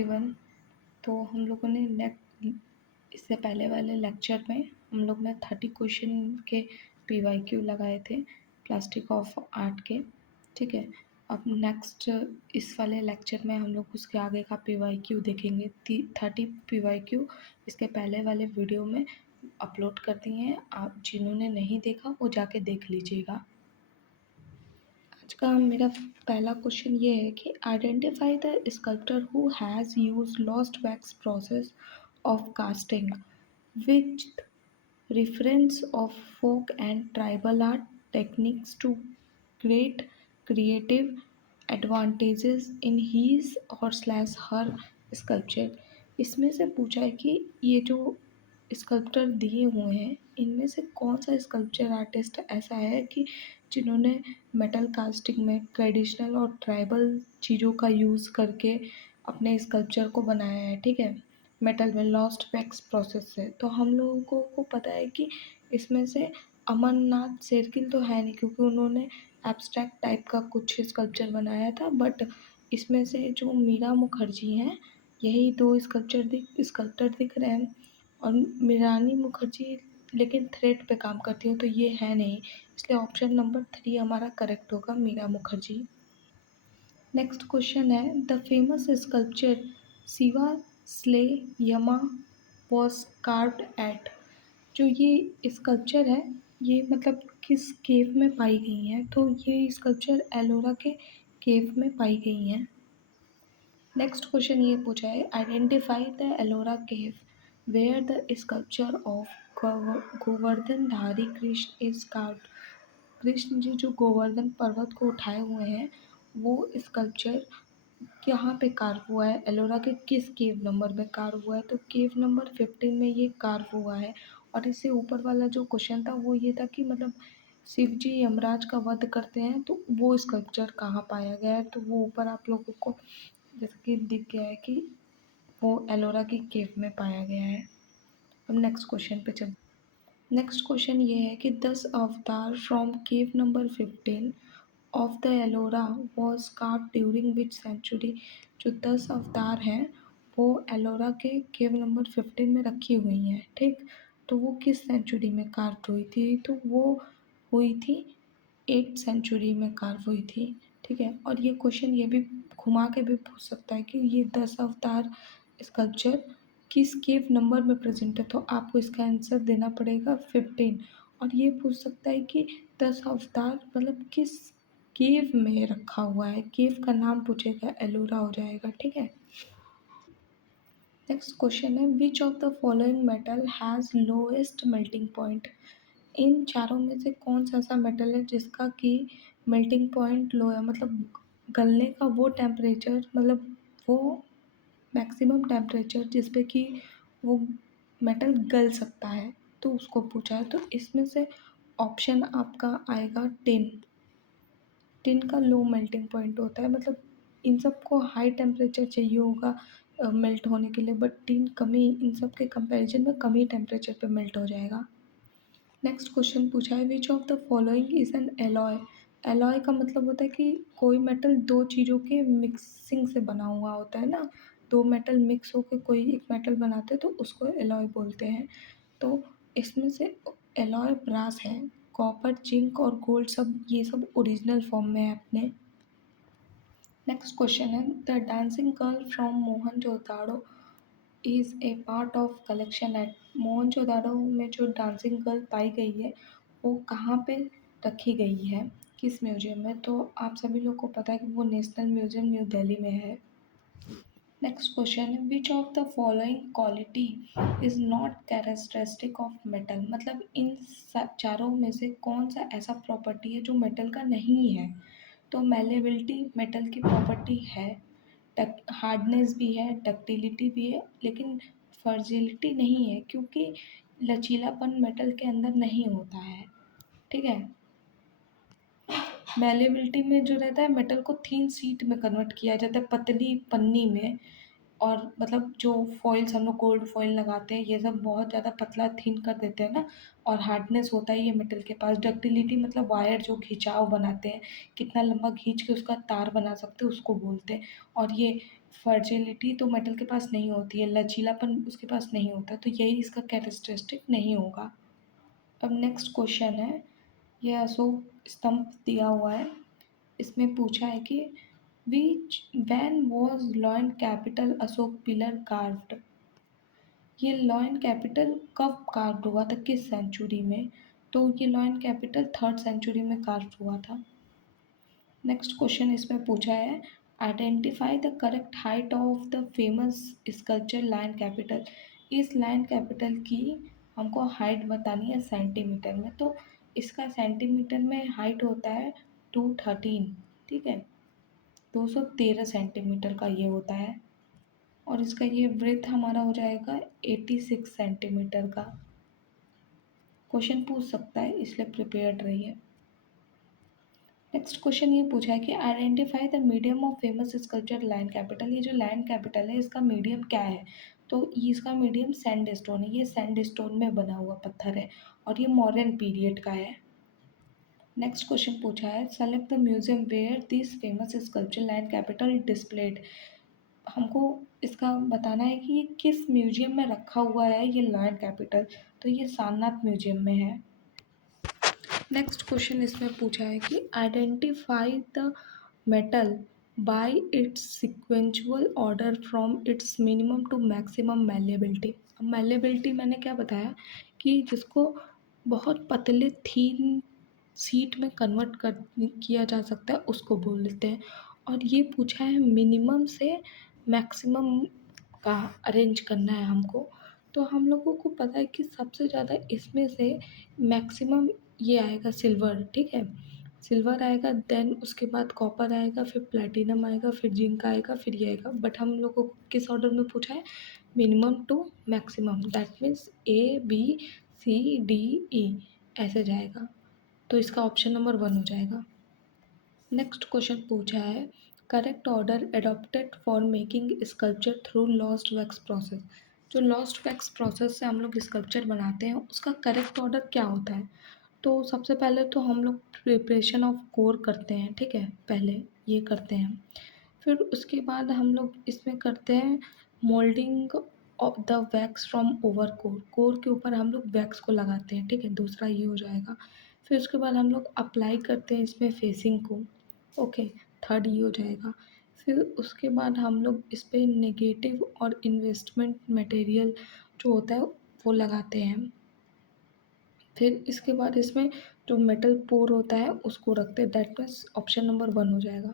एवं तो हम लोगों ने इससे पहले वाले लेक्चर में हम लोग ने 30 क्वेश्चन के PYQ लगाए थे प्लास्टिक ऑफ आर्ट के। ठीक है, अब नेक्स्ट इस वाले लेक्चर में हम लोग उसके आगे का PYQ देखेंगे। 30 PYQ इसके पहले वाले वीडियो में अपलोड कर दिए हैं, आप जिन्होंने नहीं देखा वो जाके देख लीजिएगा। आज का मेरा पहला क्वेश्चन ये है कि identify the sculptor who has use lost wax process of casting which reference of folk and tribal art techniques to great creative advantages in his or slash her sculpture। इसमें से पूछा है कि ये जो स्कल्प्टर दिए हुए हैं इनमें से कौन सा स्कल्पचर आर्टिस्ट ऐसा है कि जिन्होंने मेटल कास्टिंग में ट्रेडिशनल और ट्राइबल चीज़ों का यूज़ करके अपने स्कल्पचर को बनाया है। ठीक है, मेटल में लॉस्ट वैक्स प्रोसेस से। तो हम लोगों को पता है कि इसमें से अमरनाथ शेरगिल तो है नहीं, क्योंकि उन्होंने एब्स्ट्रैक्ट टाइप का कुछ स्कल्पचर बनाया था। बट इसमें से जो मीरा मुखर्जी हैं, यही दो स्कल्पटर दिख रहे हैं। और मीरानी मुखर्जी लेकिन थ्रेड पे काम करती हैं, तो ये है नहीं, इसलिए ऑप्शन नंबर 3 हमारा करेक्ट होगा, मीरा मुखर्जी। नेक्स्ट क्वेश्चन है the famous sculpture Shiva slay यमा वॉज कार्व्ड एट। जो ये स्कल्पचर है ये मतलब किस केव में पाई गई हैं? तो ये स्कल्पचर एलोरा के केव में पाई गई हैं। नेक्स्ट क्वेश्चन ये पूछा है identify the Ellora cave where the sculpture of Govardhandhari Krishna is carved. Krishna ji जो गोवर्धन पर्वत को उठाए हुए हैं वो स्कल्पचर यहाँ पे कार्व हुआ है, एलोरा के किस केव नंबर में कार्व हुआ है? तो केव नंबर 15 में ये कार्व हुआ है। और इससे ऊपर वाला जो क्वेश्चन था वो ये था कि मतलब शिव जी यमराज का वध करते हैं तो वो स्कल्पचर कहाँ पाया गया है? तो वो ऊपर आप लोगों को जैसे कि दिख गया है कि वो एलोरा की केव में पाया गया है। अब नेक्स्ट क्वेश्चन पे चल। नेक्स्ट क्वेश्चन ये है कि 10 अवतार from cave number 15 of the Ellora was carve during which century. जो 10 अवतार हैं वो एलोरा के केव नंबर 15 में रखी हुई हैं। ठीक, तो वो किस सेंचुरी में कार्व हुई थी? तो वो हुई थी 8th सेंचुरी में कार्व हुई थी। ठीक है, और ये क्वेश्चन ये भी घुमा के भी पूछ सकता है कि ये 10 अवतार स्कल्पचर किस केव नंबर में प्रेजेंट है? तो आपको इसका आंसर देना पड़ेगा 15। और ये पूछ सकता है कि 10 अवतार मतलब किस केव में रखा हुआ है, केव का नाम पूछेगा, एलोरा हो जाएगा। ठीक है, नेक्स्ट क्वेश्चन है which of the following metal has lowest melting point. इन चारों में से कौन सा ऐसा मेटल है जिसका कि मेल्टिंग पॉइंट लो है, मतलब गलने का वो टेम्परेचर, मतलब वो मैक्सिमम टेम्परेचर जिस पे कि वो मेटल गल सकता है, तो उसको पूछा है। तो इसमें से ऑप्शन आपका आएगा टिन। टिन का लो मेल्टिंग पॉइंट होता है, मतलब इन सबको हाई टेम्परेचर चाहिए होगा मेल्ट होने के लिए, बट टिन कमी इन सब के कंपैरिजन में कम ही टेम्परेचर पे मेल्ट हो जाएगा। नेक्स्ट क्वेश्चन पूछा है which of the following is an alloy. Alloy का मतलब होता है कि कोई मेटल दो चीज़ों के मिक्सिंग से बना हुआ होता है ना, दो मेटल मिक्स होकर कोई एक मेटल बनाते हैं तो उसको एलॉय बोलते हैं। तो इसमें से एलॉय ब्रास है, कॉपर जिंक और गोल्ड सब ये सब ओरिजिनल फॉर्म में है अपने। नेक्स्ट क्वेश्चन है the dancing girl from Mohenjodaro is a part of collection at. Mohenjodaro में जो डांसिंग गर्ल पाई गई है वो कहाँ पे रखी गई है, किस म्यूजियम में? तो आप सभी लोग को पता है कि वो नेशनल म्यूजियम न्यू दिल्ली में है। नेक्स्ट क्वेश्चन है which of the following quality is not characteristic of metal. मतलब इन चारों में से कौन सा ऐसा प्रॉपर्टी है जो मेटल का नहीं है? तो मेलेबिलिटी मेटल की प्रॉपर्टी है, हार्डनेस भी है, डक्टिलिटी भी है, लेकिन फर्जिलिटी नहीं है, क्योंकि लचीलापन मेटल के अंदर नहीं होता है। ठीक है, मेलेबिलिटी में जो रहता है मेटल को थिन शीट में कन्वर्ट किया जाता है, पतली पन्नी में। और मतलब जो फॉइल्स हम लोग गोल्ड फॉइल लगाते हैं ये सब बहुत ज़्यादा पतला थिन कर देते हैं ना। और हार्डनेस होता है ये मेटल के पास। डक्टिलिटी मतलब वायर जो खिंचाव बनाते हैं, कितना लंबा खींच के उसका तार बना सकते हैं उसको बोलते हैं। और ये फ्रैजिलिटी तो मेटल के पास नहीं होती है, लचीलापन उसके पास नहीं होता, तो यही इसका कैरेक्टरिस्टिक नहीं होगा। अब नेक्स्ट क्वेश्चन है, ये अशोक स्तंभ दिया हुआ है, इसमें पूछा है कि which when was lion capital Ashoka pillar carved. ये लॉयन कैपिटल कब कार्व हुआ था, किस सेंचुरी में? तो ये लॉयन कैपिटल 3rd सेंचुरी में कार्व हुआ था। नेक्स्ट क्वेश्चन इसमें पूछा है, identify the correct height of the famous sculpture lion capital. इस लायन कैपिटल की हमको हाइट बतानी है सेंटीमीटर में, तो इसका सेंटीमीटर में हाइट होता है 213, ठीक है, 213 सेंटीमीटर का ये होता है, और इसका ये ब्रेथ हमारा हो जाएगा 86 सेंटीमीटर का। क्वेश्चन पूछ सकता है, इसलिए प्रिपेयर्ड रहिए। नेक्स्ट क्वेश्चन ये पूछा है कि identify the medium of famous sculpture lion capital. ये जो लायन कैपिटल है इसका मीडियम क्या है? तो इसका मीडियम सैंडस्टोन है, ये सैंडस्टोन में बना हुआ पत्थर है और ये मॉडर्न पीरियड का है। नेक्स्ट क्वेश्चन पूछा है, select the museum where this famous sculpture lion capital displayed. हमको इसका बताना है कि ये किस म्यूजियम में रखा हुआ है ये लायन कैपिटल, तो ये सारनाथ म्यूजियम में है। नेक्स्ट क्वेश्चन इसमें पूछा है कि identify the metal by its sequential order from its minimum to maximum malleability. अब मैलेबिलिटी मैंने क्या बताया कि जिसको बहुत पतले थीन सीट में कन्वर्ट कर किया जा सकता है उसको बोलते हैं, और ये पूछा है मिनिमम से मैक्सिमम का अरेंज करना है हमको। तो हम लोगों को पता है कि सबसे ज़्यादा इसमें से मैक्सिमम ये आएगा सिल्वर, ठीक है, सिल्वर आएगा, देन उसके बाद कॉपर आएगा, फिर प्लेटिनम आएगा, फिर जिंक आएगा, फिर ये आएगा, बट हम लोगों को किस ऑर्डर में पूछा है? Minimum to maximum, that means ABCDE ऐसे जाएगा, तो इसका ऑप्शन नंबर 1 हो जाएगा। नेक्स्ट क्वेश्चन पूछा है, correct order adopted for making sculpture through lost wax process. जो लॉस्ट वैक्स प्रोसेस से हम लोग स्कल्पचर बनाते हैं उसका करेक्ट ऑर्डर क्या होता है? तो सबसे पहले तो हम लोग प्रिपरेशन ऑफ कोर करते हैं, ठीक है, पहले ये करते हैं, फिर उसके बाद हम लोग इसमें करते हैं moulding of the wax from over core, core के ऊपर हम लोग वैक्स को लगाते हैं, ठीक है, दूसरा ये हो जाएगा। फिर उसके बाद हम लोग अप्लाई करते हैं इसमें फेसिंग को, ओके, 3rd ये हो जाएगा। फिर उसके बाद हम लोग इस पर नेगेटिव और इन्वेस्टमेंट मटेरियल जो होता है वो लगाते हैं। फिर इसके बाद इसमें जो मेटल पोर होता है उसको रखते हैं, दैट मीन्स ऑप्शन नंबर 1 हो जाएगा।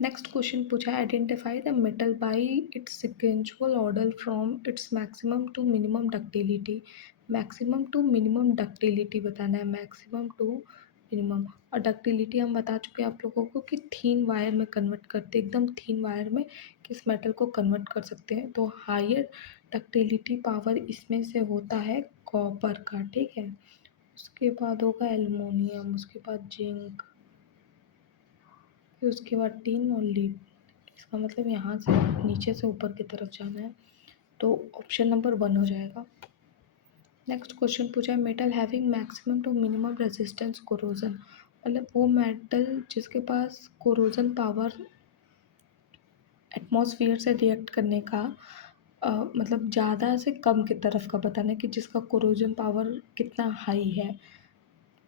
नेक्स्ट क्वेश्चन पूछा है, identify the metal by its sequential order from its maximum to minimum ductility. Maximum to minimum ductility बताना है, मैक्सिमम टू मिनिमम, और डक्टिलिटी हम बता चुके हैं आप लोगों को कि थीन वायर में कन्वर्ट करते हैं, एकदम थीन वायर में किस मेटल को कन्वर्ट कर सकते हैं, तो हायर डक्टिलिटी पावर इसमें से होता है कॉपर का, ठीक है, उसके बाद होगा एल्युमिनियम, उसके बाद जिंक, फिर उसके बाद टिन और लीड। इसका मतलब यहाँ से नीचे से ऊपर की तरफ जाना है, तो ऑप्शन नंबर 1 हो जाएगा। नेक्स्ट क्वेश्चन पूछा है, metal having maximum to minimum resistance corrosion. मतलब वो मेटल जिसके पास कोरोजन पावर एटमॉस्फेयर से रिएक्ट करने का मतलब ज़्यादा से कम की तरफ का बताना है कि जिसका कोरोजन पावर कितना हाई है,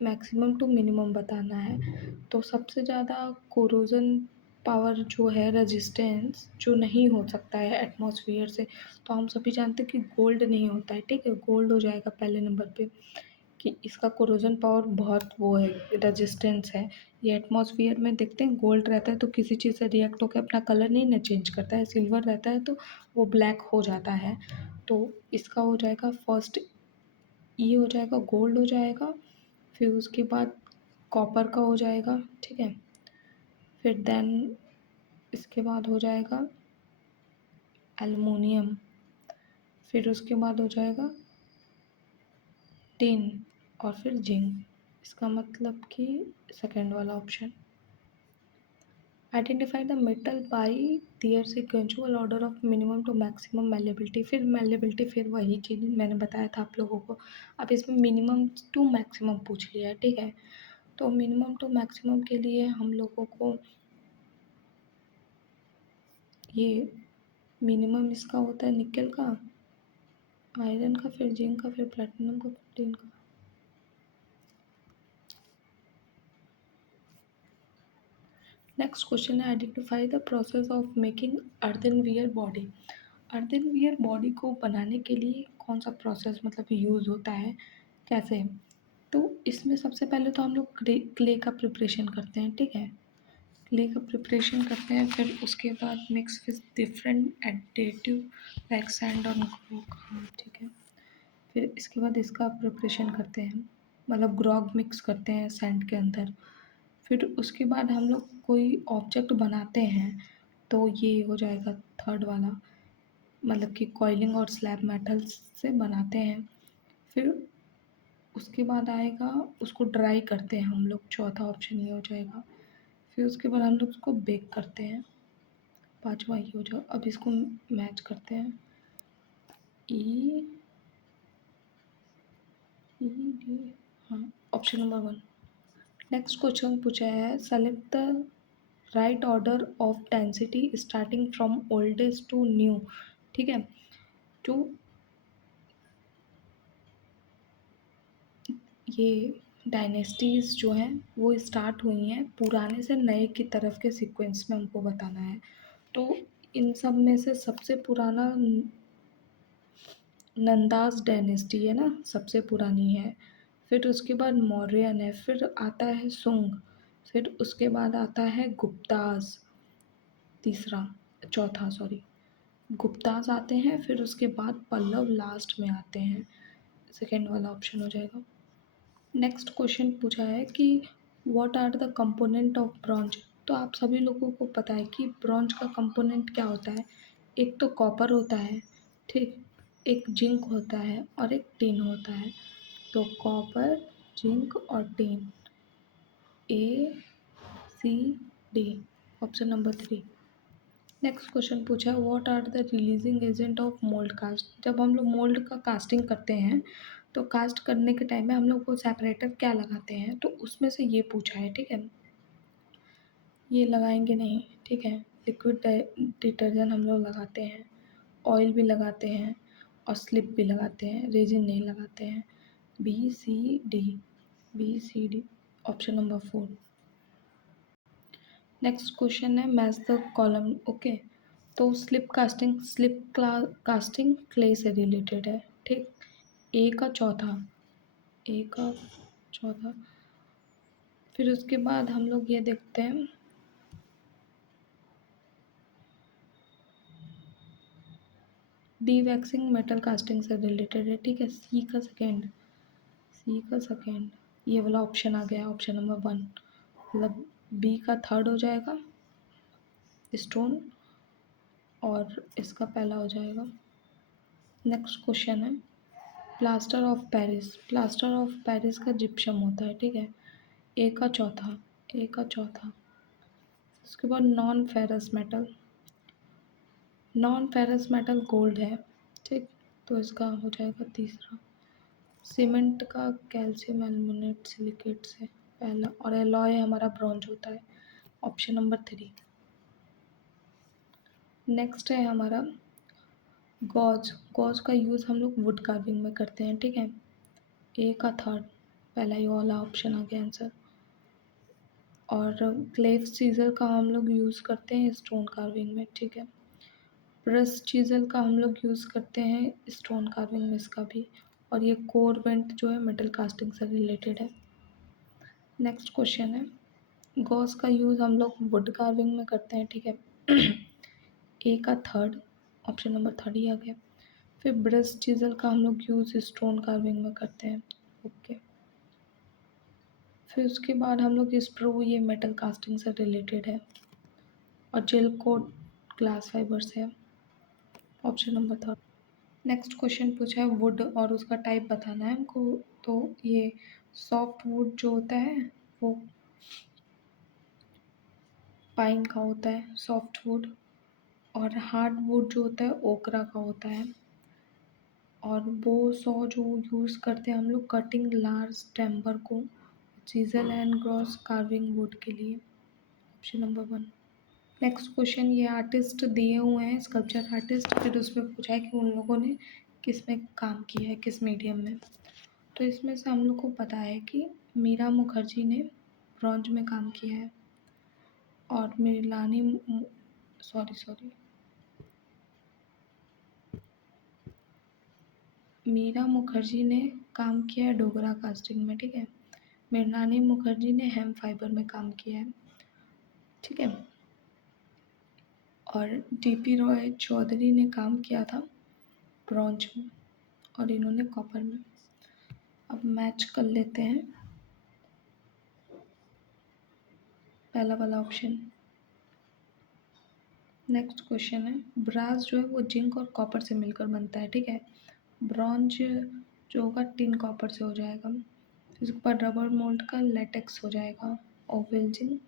मैक्सिमम टू मिनिमम बताना है। तो सबसे ज़्यादा कोरोजन पावर जो है रेजिस्टेंस जो नहीं हो सकता है एटमॉस्फेयर से, तो हम सभी जानते हैं कि गोल्ड नहीं होता है, ठीक है, गोल्ड हो जाएगा पहले नंबर पे, कि इसका कोरोजन पावर बहुत वो है, रेजिस्टेंस है। ये एटमॉस्फेयर में देखते हैं गोल्ड रहता है तो किसी चीज़ से रिएक्ट होकर अपना कलर नहीं ना चेंज करता है, सिल्वर रहता है तो वो ब्लैक हो जाता है, तो इसका हो जाएगा फर्स्ट, ये हो जाएगा गोल्ड हो जाएगा, फिर उसके बाद कॉपर का हो जाएगा, ठीक है, फिर देन इसके बाद हो जाएगा एल्युमिनियम, फिर उसके बाद हो जाएगा टिन, और फिर जिंक। इसका मतलब कि सेकेंड वाला option. Identify the metal by their sequential order of minimum to maximum malleability. फिर मैलेबिलिटी फिर वही चीज़ मैंने बताया था आप लोगों को, अब इसमें मिनिमम टू मैक्सिमम पूछ लिया है, ठीक है, तो मिनिमम टू मैक्सिमम के लिए हम लोगों को ये मिनिमम इसका होता है निकल का, आयरन का, फिर जिंक का, फिर प्लेटिनम का, फिर टिन का। नेक्स्ट क्वेश्चन है identify the process of making earthenware body. Earthenware body को बनाने के लिए कौन सा प्रोसेस मतलब यूज़ होता है, कैसे? तो इसमें सबसे पहले तो हम लोग क्ले का प्रिपरेशन करते हैं, ठीक है। क्ले का प्रिपरेशन करते हैं, फिर उसके बाद mix with different additive like sand और ग्रोक, हाँ ठीक है। फिर इसके बाद इसका प्रिपरेशन करते हैं, मतलब ग्रॉग मिक्स करते हैं सैंड के अंदर। फिर उसके बाद हम लोग कोई ऑब्जेक्ट बनाते हैं, तो ये हो जाएगा थर्ड वाला, मतलब कि कॉइलिंग और स्लैब मेटल्स से बनाते हैं। फिर उसके बाद आएगा उसको ड्राई करते हैं हम लोग, चौथा ऑप्शन ये हो जाएगा। फिर उसके बाद हम लोग उसको बेक करते हैं, पांचवा ये हो जाएगा। अब इसको मैच करते हैं, ई ई डी, हाँ ऑप्शन नंबर 1। नेक्स्ट क्वेश्चन पूछा है select the right order of density starting from oldest to new, ठीक है। तो ये डायनेस्टीज जो हैं वो स्टार्ट हुई हैं पुराने से नए की तरफ के सीक्वेंस में हमको बताना है। तो इन सब में से सबसे पुराना नंदास डायनेस्टी है ना, सबसे पुरानी है। फिर उसके बाद मौर्यन है, फिर आता है सुंग, फिर उसके बाद आता है गुप्ताज, तीसरा, चौथा सॉरी, गुप्ताज आते हैं, फिर उसके बाद पल्लव लास्ट में आते हैं, सेकेंड वाला ऑप्शन हो जाएगा। नेक्स्ट क्वेश्चन पूछा है कि what are the component of bronze. तो आप सभी लोगों को पता है कि ब्रॉन्ज का कंपोनेंट क्या होता है। एक तो कॉपर होता है, ठीक, एक जिंक होता है और एक टिन होता है। तो कॉपर, जिंक और tin, A C D, option number 3। Next question पूछा है what are the releasing agent of mould cast. जब हम लोग मोल्ड का कास्टिंग करते हैं तो कास्ट करने के टाइम में हम लोग को सेपरेटर क्या लगाते हैं, तो उसमें से ये पूछा है, ठीक है। ये लगाएंगे नहीं, ठीक है। लिक्विड डिटर्जेंट हम लोग लगाते हैं, ऑयल भी लगाते हैं और स्लिप भी लगाते हैं, रेजिन नहीं लगाते हैं। B C D, B C D, option number 4। Next question है मैच द कॉलम, ओके। तो स्लिप कास्टिंग, कास्टिंग क्ले से रिलेटेड है, ठीक। ए का चौथा, ए का चौथा। फिर उसके बाद हम लोग ये देखते हैं डी वैक्सिंग मेटल कास्टिंग से रिलेटेड है, ठीक है। सी का सेकेंड, सी का सेकेंड, ये वाला ऑप्शन आ गया, ऑप्शन नंबर 1, मतलब बी का थर्ड हो जाएगा स्टोन, और इसका पहला हो जाएगा। नेक्स्ट क्वेश्चन है plaster of Paris. Plaster of Paris का जिप्सम होता है, ठीक है। ए का चौथा, ए का चौथा। उसके बाद non ferrous metal, non ferrous metal gold है, ठीक। तो इसका हो जाएगा तीसरा। सीमेंट का कैल्शियम एल्यूमिनेट सिलिकेट से पहला, और एलॉय हमारा ब्रॉन्ज होता है, ऑप्शन नंबर 3। नेक्स्ट है हमारा गॉज। गॉज का यूज़ हम लोग वुड कार्विंग में करते हैं, ठीक है। ए का थर्ड, पहला ही वाला ऑप्शन आ गया आंसर। और क्लेव चीज़ल का हम लोग यूज़ करते हैं स्टोन कार्विंग में, ठीक है। ब्रश चीज़ल का हम लोग यूज़ करते हैं स्टोन कार्विंग में, इसका भी। और ये कोर वेंट जो है मेटल कास्टिंग से रिलेटेड है। नेक्स्ट क्वेश्चन है गॉस का यूज़ हम लोग वुड कार्विंग में करते हैं, ठीक है। ए का थर्ड, ऑप्शन नंबर 3 ही आ गया। फिर ब्रश चीज़ल का हम लोग यूज़ स्टोन कार्विंग में करते हैं, ओके। फिर उसके बाद हम लोग स्प्रो, ये मेटल कास्टिंग से रिलेटेड है। और जेल कोड ग्लास फाइबर से है, ऑप्शन नंबर 3। नेक्स्ट क्वेश्चन पूछा है वुड और उसका टाइप बताना है हमको। तो ये सॉफ्ट वुड जो होता है वो पाइन का होता है, सॉफ्ट वुड। और हार्ड वुड जो होता है ओकरा का होता है। और वो सॉ जो यूज़ करते हैं हम लोग कटिंग लार्ज टेम्बर को, chisel and gross carving would के लिए, ऑप्शन नंबर 1। नेक्स्ट क्वेश्चन, ये आर्टिस्ट दिए हुए हैं, स्कल्पचर आर्टिस्ट, फिर उसमें पूछा है कि उन लोगों ने किस में काम किया है, किस मीडियम में। तो इसमें से हम लोग को पता है कि मीरा मुखर्जी ने ब्रॉन्ज में काम किया है, और मृणालिनी सॉरी मीरा मुखर्जी ने काम किया है डोगरा कास्टिंग में, ठीक है। मृणालिनी मुखर्जी ने हेम फाइबर में काम किया है, ठीक है। और डीपी रॉय चौधरी ने काम किया था ब्रॉन्ज में, और इन्होंने कॉपर में। अब मैच कर लेते हैं पहला वाला ऑप्शन। नेक्स्ट क्वेश्चन है, ब्रास जो है वो जिंक और कॉपर से मिलकर बनता है, ठीक है। ब्रॉन्ज जो होगा टिन कॉपर से हो जाएगा। इसके बाद रबर मोल्ड का लेटेक्स हो जाएगा, Oval zinc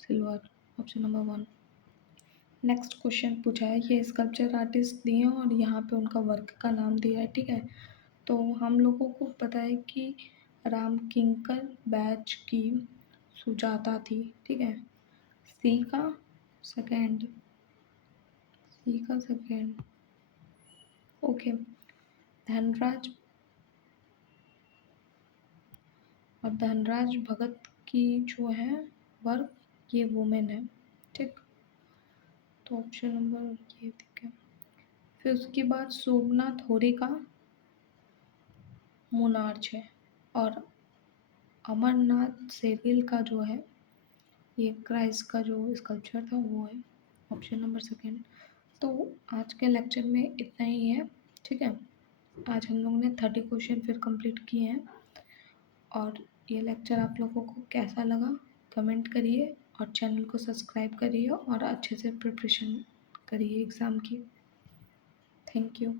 silver, option number 1। Next question पूछा है, ये स्कल्पचर आर्टिस्ट दिए हैं और यहाँ पे उनका वर्क का नाम दिया है, ठीक है। तो हम लोगों को पता है कि राम किंकर बैच की सुजाता थी, ठीक है। सी का सेकेंड, ओके। धनराज और धनराज भगत की जो है वर्क, ये वुमेन है, ठीक। तो ऑप्शन नंबर ये, ठीक है। फिर उसके बाद सोमनाथ होरी का मोनार्च है, और अमरनाथ सेगिल का जो है ये क्राइस्ट का जो स्कल्पचर था वो है, ऑप्शन नंबर सेकेंड। तो आज के लेक्चर में इतना ही है, ठीक है। आज हम लोगों ने 30 क्वेश्चन फिर कंप्लीट किए हैं, और ये लेक्चर आप लोगों को कैसा लगा कमेंट करिए, और चैनल को सब्सक्राइब करिए, और अच्छे से प्रिपरेशन करिए एग्ज़ाम की। Thank you.